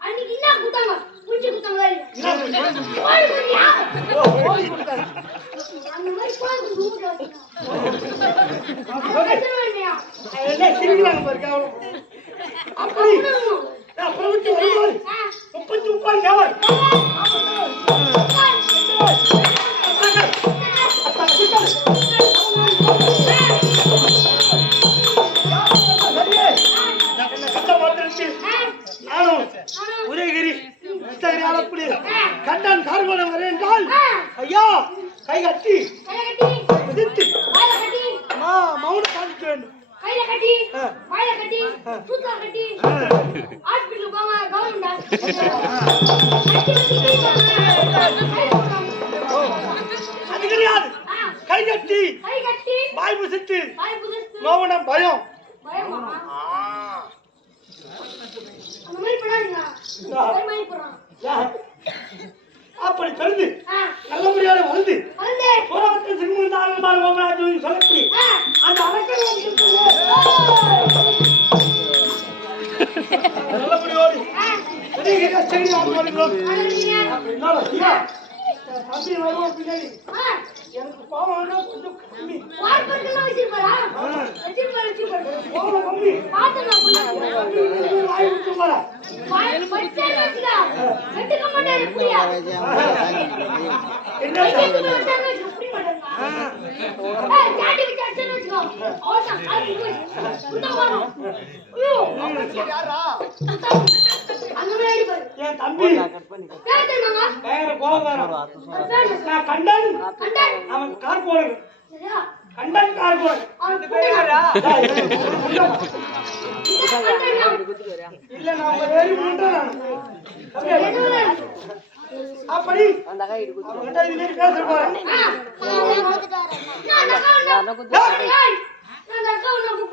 அன்னைக்கு என்ன குத்தாங்க குஞ்சு குத்தாங்க கண்டான் கார்கோணம் வரேன் என்றால் ஐயா கை கட்டி. மிதித்து மௌன சாதிக்க வேண்டும். கையில கட்டி. வாயில கட்டி. கட்டி. ஹாஸ்பிட்டல் போங்க கவர்மெண்ட் அப்படி சொல்லுது ஆ. நல்லபடியாக வந்து சூரபத்திர சிம்மன் தாழ்வாள் ஓமராஜ் சொல்லப்படி அந்த அரக்கன் நல்லபடியோடு ஆ. உதயகிரி செய்தி ஆடுவார்கள் அழுகிறீங்க என்னால ஐயா தம்பி வருவோம் பின்னாடி. ஆ எனக்கு பாவம்னா கொஞ்சம் கம்மி. வாய் பக்கத்துல வச்சிருப்பாரா வச்சிருப்பாரு வச்சிருப்பாரு பாவம் கம்மி பார்த்து நான் போய் வாய் விட்டு போற வாய் பச்சை வச்சுக்கா வெட்டுக்க மாட்டாரு புரியா என்ன வைக்கிறதுக்கு வச்சாரு வச்சுக்கோ புரிய மாட்டாங்க ஏய் ஜாட்டி வச்சு அடிச்சாரு வச்சுக்கோ அவ்வளவுதான் கால் போய் சுத்தம் வரும் ஐயோ அந்த மாதிரி அடிப்பாரு என் தம்பி. பயங்கர கோபக்காரன் நான் கண்டன். கண்டான். அவன் கார் போடுங்க சரியா? கண்டன் கார்? போடுங்க அவன் புரியா இல்ல. நான் ஒரு ஏறி முண்டேன் அப்படி அவன்கிட்ட இது மாதிரி பேச போறேன் அதனால வேண்டி அப்படி இதை அப்படியே பேச போறேன் போட்டு அப்படியே சமைக்கணும் தேர்வெடுத்து நல்லபடியாக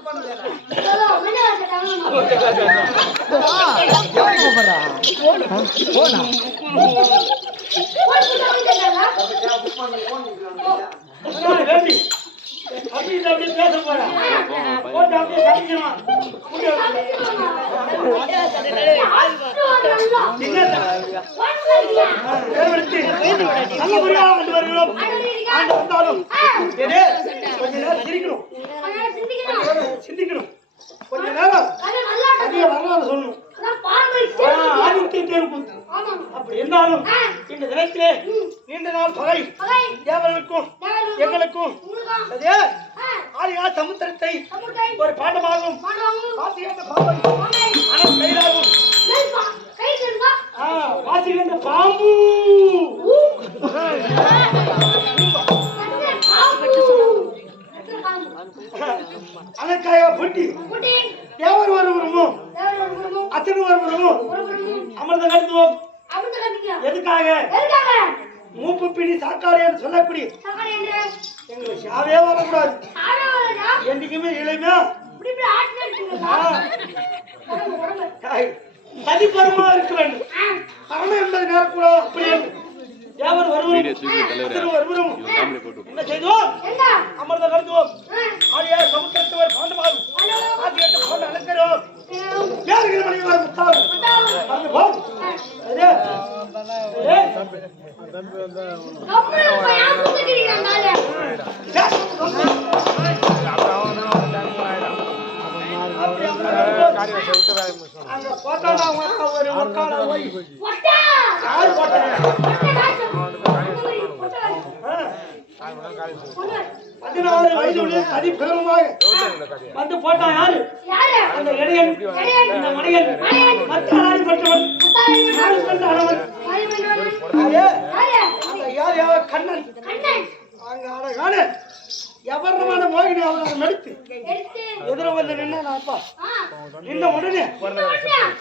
கொண்டு வருகிறோம் ஆண்டு வந்தாலும் ஏதே, கொஞ்ச நேரம் சிரிக்கணும் சிந்திக்கணும். கொஞ்ச நேரம். அதிக வரலாறு சொல்லணும். ஆதித்ய அப்படி இருந்தாலும் இந்த தினத்திலே நீண்ட நாள் பகை தேவர்களுக்கும் எங்களுக்கும் அதே ஆரியா சமுத்திரத்தை ஒரு பாண்டமாகவும் வாசிக்கின்ற பாம்பை எதுக்காக மூப்பு பிடி சாக்காடு என்று சொல்லக்கூடிய எங்களை சாவே வரக்கூடாது. என்றைக்குமே இளைஞா தனிப்பரமா இருக்க வேண்டும். பரம என்பது நேரக்கூடாது அப்படி வருவோம் அத்தனை ஒருவரும் என்ன செய்தோம்? அமிர்த கருதுவோம் ஆரியா சமுத்திரத்தவர் பாண்டமாகும் அழைக்கிறோம். அங்க போட்டாடா ஒரு ஒக்காடா போய் யார் பதினாறு வயதுடைய தனி பெருமாக வந்து போட்டா யாரு? அந்த இடையன் இந்த மணியன் மத்தாராடி பட்டவன் நாலு கண்ட அளவன். யார் யார்? கண்ணன். அங்க அழகான எவரமான மோகினி அவனை நடித்து. எதிர வந்து நின்னா நான் அப்பா. நின்ன உடனே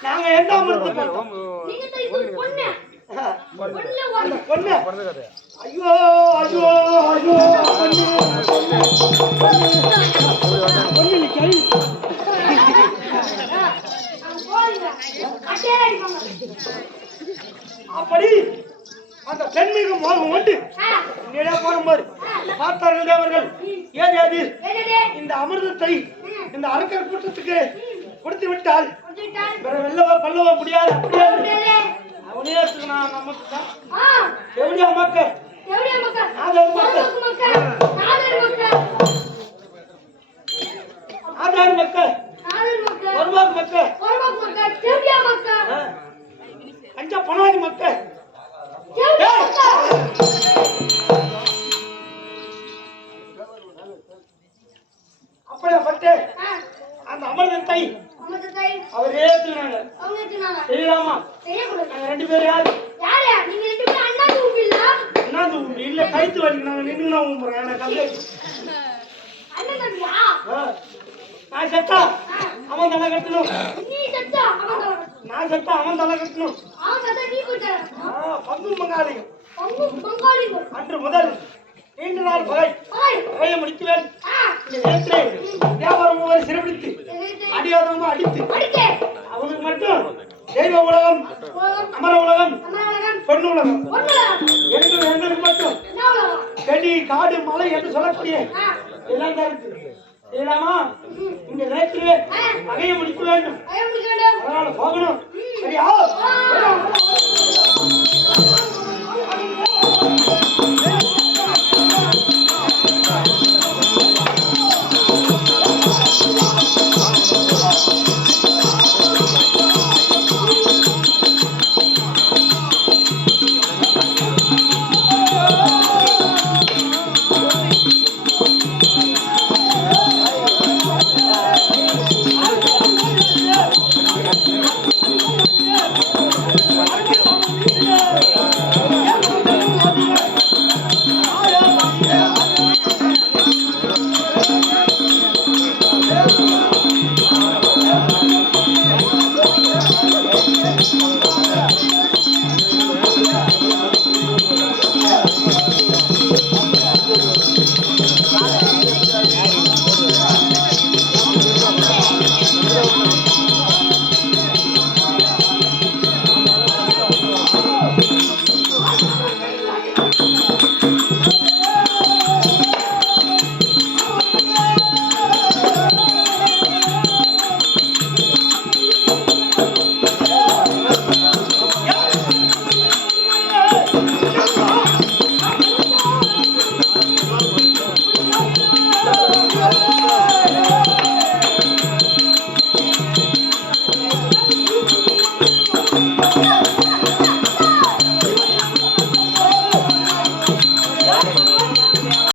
நாங்க என்ன அமர்ந்து போட்டோம் பொண்ணு ஐயோ ஐயோ ஐயோ பொண்ணு பொண்ணு அப்படி அந்த பெண்மிகு மோகம் கொண்டு ஆ, நிலை போடும்போது பார்த்தார்கள் தேவர்கள் ஏது ஏது இந்த அமிர்தத்தை இந்த அரக்கர் கூட்டத்துக்கு கொடுத்து விட்டால் வந்துட்டான். வேற முடியாது அப்படியே அப்படியே. அவனே எடுத்துக்கணும் நமக்கு தான். ஆ, எப்படியா மக்கள்? எவடியா இல்ல கைத்து வலிக்கு நாங்க நின்று நான் உம்புறேன் எனக்கு அப்படியே அண்ணன் தம்பியா? ஆ. நான் செத்தா? அவன் தலை கட்டணும். நீ செத்தா, அவன் தான். நான் செத்தா அவன் தலை கட்டணும். அவன் செத்தா நீ போயிட்ட. ஆ, பங்கும் பங்காளியும் பங்கு பங்காளிகள். அன்று முதல் நீண்ட நாள் பகை. பகையை முடிக்குவேன். வியாபாரம் மூவரை சிறைபிடித்து எங்களுக்கு அடியாதவங்க அடித்து. அவனுக்கு மட்டும் தெய்வ உலகம் அமர உலகம் அம்மா உலகம், எங்களுக்கு மட்டும் காடு மலை என்று சொல்லக்கூடிய எல்லாம் தான் இருக்கு செய்யலாமா இந்த நேரத்திலே பகையை முடிக்க வேண்டும். அதனால போகணும். சரியா.